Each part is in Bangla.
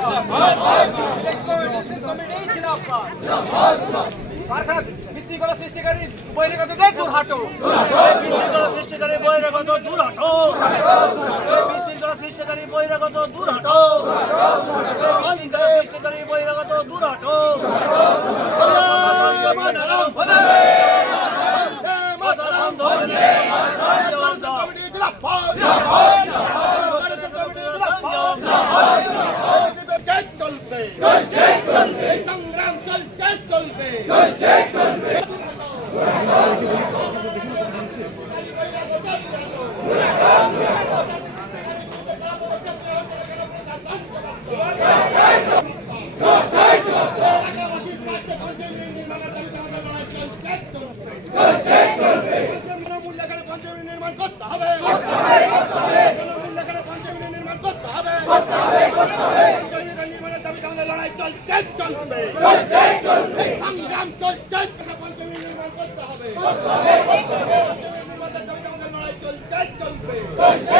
বৈরাগত দূর হটো বৈরাগত দূর হটো ¡Con Chai,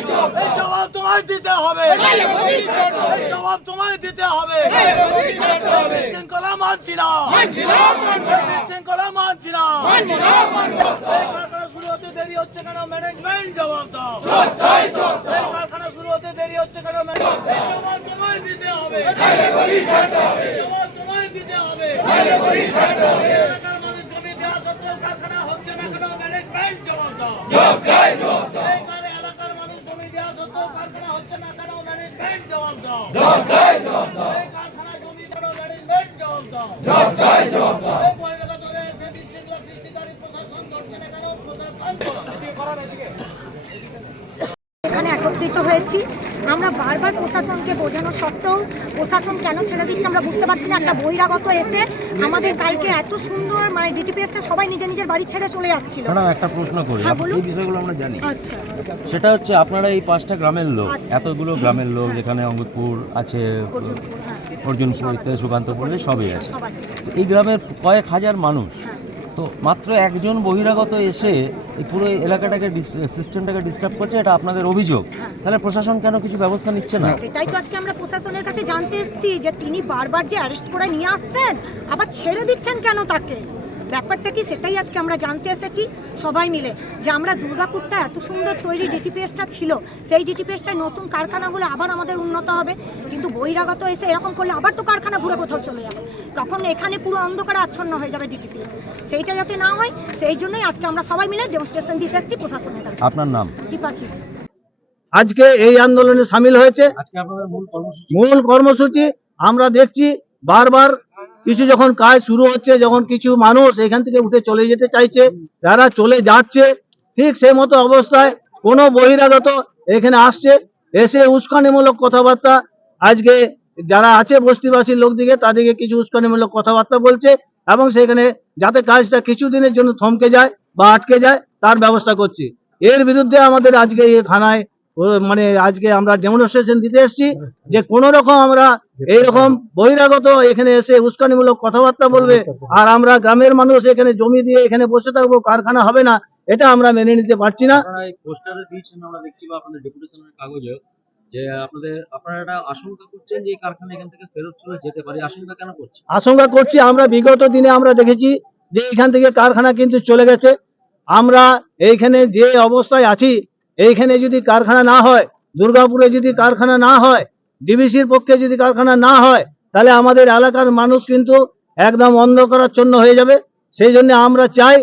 জবাব তোমায় দিতে হবে জবাব তোমায় দিতে হবে শৃঙ্খলা মানছি না শৃঙ্খলা মানছি না শুরু হতে দেরি হচ্ছে কেন ম্যানেজমেন্ট জবাব দাও কারখানা হচ্ছে কেন তোমায় তোমায় দিতে দিতে হবে হবে না কেন জবাব দাও जय जय झूलेलाल जय जय झूलेलाल এখানে একত্রিত হয়েছি আমরা বারবার প্রশাসনকে বোঝানো সত্ত্বেও প্রশাসন কেন ছেড়ে দিচ্ছে আমরা বুঝতে পারছি না একটা বহিরাগত এসে আমাদের কালকে এত সুন্দর মানে ডিটিপিএসটা সবাই নিজের নিজের বাড়ি ছেড়ে চলে যাচ্ছিল না একটা প্রশ্ন করি এই বিষয়গুলো আমরা জানি আচ্ছা সেটা হচ্ছে আপনারা এই পাঁচটা গ্রামের লোক এতগুলো গ্রামের লোক যেখানে অঙ্গপুর আছে অর্জুনপুর ইত্যাদি সুকান্তপুরে সবই আছে এই গ্রামের কয়েক হাজার মানুষ তো মাত্র একজন বহিরাগত এসে এই পুরো এলাকাটাকে সিস্টেমটাকে ডিস্টার্ব করছে এটা আপনাদের অভিযোগ তাহলে প্রশাসন কেন কিছু ব্যবস্থা নিচ্ছে না এটাই তো আজকে আমরা প্রশাসনের কাছে জানতে এসেছি যে তিনি বারবার যে অ্যারেস্ট করে নিয়ে আসছেন আবার ছেড়ে দিচ্ছেন কেন তাকে ব্যাপারটা কি সেটাই আজকে আমরা জানতে এসেছি সবাই মিলে যে আমরা দুর্গাপুরটা এত সুন্দর তৈরি ডিটিপিএসটা ছিল সেই ডিটিপিএসটায় নতুন কারখানাগুলো আবার আমাদের উন্নত হবে কিন্তু বহিরাগত এসে এরকম করলে আবার তো কারখানা ঘুরে কোথাও চলে যাবে তখন এখানে পুরো অন্ধকারে আচ্ছন্ন হয়ে যাবে ডিটিপিএস সেইটা যাতে না হয় সেই জন্যই আজকে আমরা সবাই মিলে ডেমনস্ট্রেশন দিতে এসেছি প্রশাসনের কাছে আপনার নাম দীপাসি আজকে এই আন্দোলনে সামিল হয়েছে আজকে আপনাদের মূল কর্মসূচি মূল কর্মসূচি আমরা দেখছি বারবার কিছু যখন কাজ শুরু হচ্ছে যখন কিছু মানুষ এখান থেকে উঠে চলে যেতে চাইছে যারা চলে যাচ্ছে ঠিক সে মতো অবস্থায় কোনো বহিরাগত এখানে আসছে এসে উস্কানিমূলক কথাবার্তা আজকে যারা আছে বস্তিবাসীর লোকদিকে তাদেরকে কিছু উস্কানিমূলক কথাবার্তা বলছে এবং সেখানে যাতে কাজটা কিছুদিনের জন্য থমকে যায় বা আটকে যায় তার ব্যবস্থা করছে এর বিরুদ্ধে আমাদের আজকে এই থানায় মানে আজকে আমরা ডেমনস্ট্রেশন দিতে এসেছি যে কোন রকম আমরা এইরকম বহিরাগত এখানে এসে উস্কানিমূলক কথাবার্তা বলবে আর আমরা গ্রামের মানুষ এখানে জমি দিয়ে এখানে বসে থাকবো কারখানা হবে না এটা আমরা মেনে নিতে পারছি না আশঙ্কা করছি আমরা বিগত দিনে আমরা দেখেছি যে এখান থেকে কারখানা কিন্তু চলে গেছে আমরা এইখানে যে অবস্থায় আছি এইখানে যদি কারখানা না হয় দুর্গাপুরে যদি কারখানা না হয় ডিবিসির পক্ষে যদি কারখানা না হয় তাহলে আমাদের এলাকার মানুষ কিন্তু একদম অন্ধ করার জন্য হয়ে যাবে সেই জন্য আমরা চাই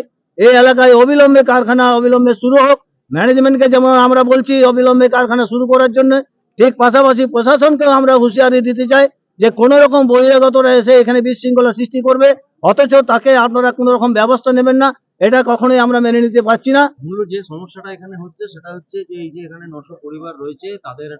এই এলাকায় অবিলম্বে কারখানা অবিলম্বে শুরু হোক ম্যানেজমেন্টকে যেমন আমরা বলছি অবিলম্বে কারখানা শুরু করার জন্য ঠিক পাশাপাশি প্রশাসনকেও আমরা হুঁশিয়ারি দিতে চাই যে কোনো রকম বহিরাগতরা এসে এখানে বিশৃঙ্খলা সৃষ্টি করবে অথচ তাকে আপনারা কোনো রকম ব্যবস্থা নেবেন না এটা কখনোই আমরা মেনে নিতে পারছি না মূল যে সমস্যাটা এখানে হচ্ছে সেটা হচ্ছে যে এই যে এখানে নশো পরিবার রয়েছে তাদের